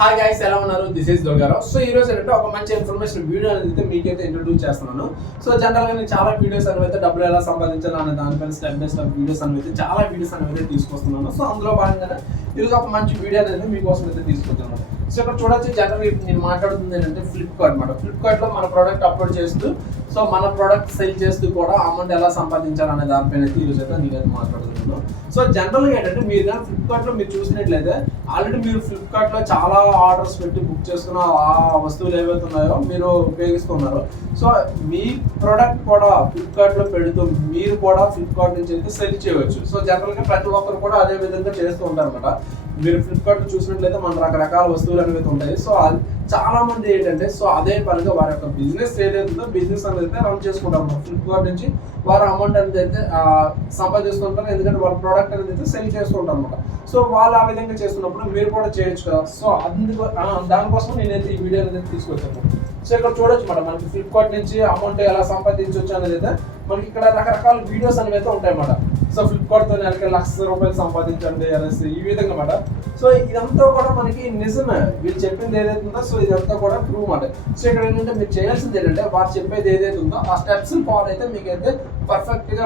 Hi guys, ఎలా ఉన్నారు? This is Durgarao. So ఈ రోజు ఏంటంటే ఒక మంచి ఇన్ఫర్మేషన్ వీడియో అనేది మీకైతే ఇంట్రొడ్యూస్ చేస్తున్నాను. సో జనరల్గా నేను చాలా వీడియోస్ అనేవి డబ్బులు ఎలా సంపాదించాలి అనే దానిపైన స్టెప్ బై స్టెప్ వీడియోస్ అనేవి చాలా వీడియోస్ అనేవి తీసుకొస్తున్నాను. సో అందులో భాగంగానే ఈరోజు ఒక మంచి వీడియో అనేది మీకోసం అయితే తీసుకొచ్చాను. సో ఇక్కడ చూడొచ్చు, జనరల్ నేను మాట్లాడుతుంది ఏంటంటే ఫ్లిప్కార్ట్ అనమాట. ఫ్లిప్కార్ట్లో మన ప్రోడక్ట్ అప్లోడ్ చేస్తూ సో మన ప్రోడక్ట్ సెల్ చేస్తూ కూడా అమౌంట్ ఎలా సంపాదించాలి అనే దానిపైన అయితే ఈరోజు అయితే నేనైతే మాట్లాడుతున్నాను. సో జనరల్గా ఏంటంటే మీరు కానీ ఫ్లిప్కార్ట్లో మీరు చూసినట్లయితే ఆల్రెడీ మీరు ఫ్లిప్కార్ట్లో చాలా ఆర్డర్స్ పెట్టి బుక్ చేసుకున్న ఆ వస్తువులు ఏవైతే ఉన్నాయో మీరు ఉపయోగిస్తున్నారు. సో మీ ప్రోడక్ట్ కూడా ఫ్లిప్కార్ట్లో పెడుతూ మీరు కూడా ఫ్లిప్కార్ట్ నుంచి అయితే సెల్ చేయవచ్చు. సో జనరల్గా ప్రతి ఒక్కరు కూడా అదే విధంగా చేస్తూ ఉంటారు అనమాట. మీరు ఫ్లిప్కార్ట్ చూసినట్లయితే మన రకరకాల వస్తువులు అనేవి ఉంటాయి. సో చాలా మంది ఏంటంటే సో అదే పనిగా వారి యొక్క బిజినెస్ ఏదైతుందో బిజినెస్ అనేది అయితే రన్ చేసుకుంటారు అన్నమాట. ఫ్లిప్కార్ట్ నుంచి వారు అమౌంట్ అనేది అయితే సంపాదిస్తుంటారు, ఎందుకంటే వాళ్ళ ప్రోడక్ట్ అనేది అయితే సెల్ చేసుకుంటారు అనమాట. సో వాళ్ళు ఆ విధంగా చేస్తున్నప్పుడు మీరు కూడా చేయొచ్చు కదా. సో దానికోసం నేనైతే ఈ వీడియో అనేది తీసుకొచ్చాను. సో ఇక్కడ చూడొచ్చు మాట, మనకి ఫ్లిప్కార్ట్ నుంచి అమౌంట్ ఎలా సంపాదించవచ్చు అనేది అయితే మనకి ఇక్కడ రకరకాల వీడియోస్ అనేవి అయితే ఉంటాయి అన్నమాట. సో ఫ్లిప్కార్ట్తో నెలకి ₹1,00,000 సంపాదించండి అనేసి ఈ విధంగా అన్నమాట. సో ఇదంతా కూడా మనకి నిజమే, వీళ్ళు చెప్పింది ఏదైతే ఉందో సో ఇదంతా కూడా ట్రూ అన్నమాట. సో ఇక్కడ ఏంటంటే మీరు చేయాల్సింది ఏంటంటే వారు చెప్పేది ఏదైతే ఉందో ఆ స్టెప్స్ ఫాలో అయితే మీకైతే పర్ఫెక్ట్గా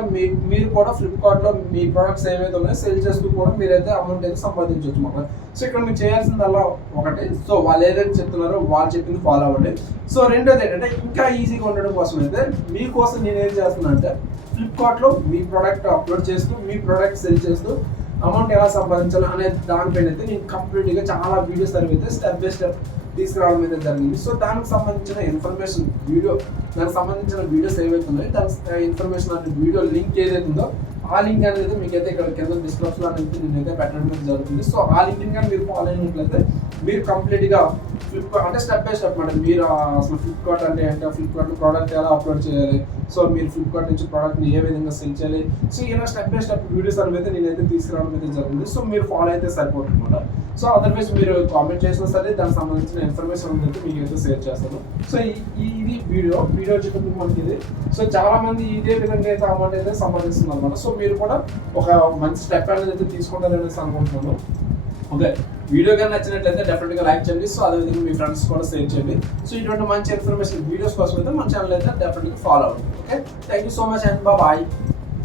మీరు కూడా ఫ్లిప్కార్ట్లో మీ ప్రొడక్ట్స్ ఏవైతే ఉన్నాయో సెల్ చేస్తూ కూడా మీరైతే అమౌంట్ అయితే సంపాదించవచ్చు అన్నమాట. సో ఇక్కడ మీరు చేయాల్సింది అలా ఒకటి, సో వాళ్ళు ఏదైతే చెప్తున్నారో వాళ్ళు చెప్పింది ఫాలో అవ్వండి. సో రెండోది ఏంటంటే ఇంకా ఈజీగా ఉండడం కోసం అయితే మీకోసం నేను ఏం చేస్తున్నా అంటే ఫ్లిప్కార్ట్లో మీ ప్రోడక్ట్ అప్లోడ్ చేస్తూ మీ ప్రోడక్ట్ సెల్ చేస్తూ అమౌంట్ ఎలా సంపాదించాలి అనే దానిపైన అయితే నేను కంప్లీట్గా చాలా వీడియోస్ అనేవి అయితే స్టెప్ బై స్టెప్ తీసుకురావడం అయితే జరిగింది. సో దానికి సంబంధించిన ఇన్ఫర్మేషన్ దానికి సంబంధించిన వీడియోస్ ఏవైతే ఉన్నాయో దాని ఇన్ఫర్మేషన్ అనే వీడియో లింక్ ఏదైతే ఉందో ఆ లింక్ అనేది మీకైతే ఇక్కడ కింద డిస్క్రిప్షన్లో అనేది నేనైతే పెట్టడం జరుగుతుంది. సో ఆ లింక్ కానీ మీరు ఫాలో అయినట్లయితే మీరు కంప్లీట్గా ఫ్లిప్కార్ట్ అంటే స్టెప్ బై స్టెప్ మేడం మీరు అసలు ఫ్లిప్కార్ట్ అంటే ఫ్లిప్కార్ట్లో ప్రోడక్ట్ ఎలా అప్లోడ్ చేయాలి, సో మీరు ఫ్లిప్కార్ట్ నుంచి ప్రోడక్ట్ని ఏ విధంగా సెల్ చేయాలి, సో ఇలా స్టెప్ బై స్టెప్ వీడియోస్ అనేది నేనైతే తీసుకురావడం అయితే జరిగింది. సో మీరు ఫాలో అయితే సరిపోతుంది అనమాట. సో అదర్వైజ్ మీరు కామెంట్ చేసినా సరే దానికి సంబంధించిన ఇన్ఫర్మేషన్ అనేది మీకు అయితే షేర్ చేస్తాను. సో ఇది వీడియో వచ్చేటప్పుడు మనకి ఇది సో చాలా మంది ఇదే విధంగా అయితే అమౌంట్ అయితే సంపాదిస్తున్నారు అనమాట. సో మీరు కూడా ఒక మంచి స్టెప్ అనేది అయితే తీసుకుంటారనేసి అనుకుంటున్నాను. ఓకే, వీడియో కానీ నచ్చినట్లయితే డెఫినెట్గా లైక్ చేయండి. సో అదేవిధంగా మీ ఫ్రెండ్స్ కూడా షేర్ చేయండి. సో ఇటువంటి మంచి ఇన్ఫర్మేషన్ వీడియోస్ కోసం అయితే మన ఛానల్ అయితే డెఫినెట్గా ఫాలో అవ్వండి. Okay, thank you so much and bye.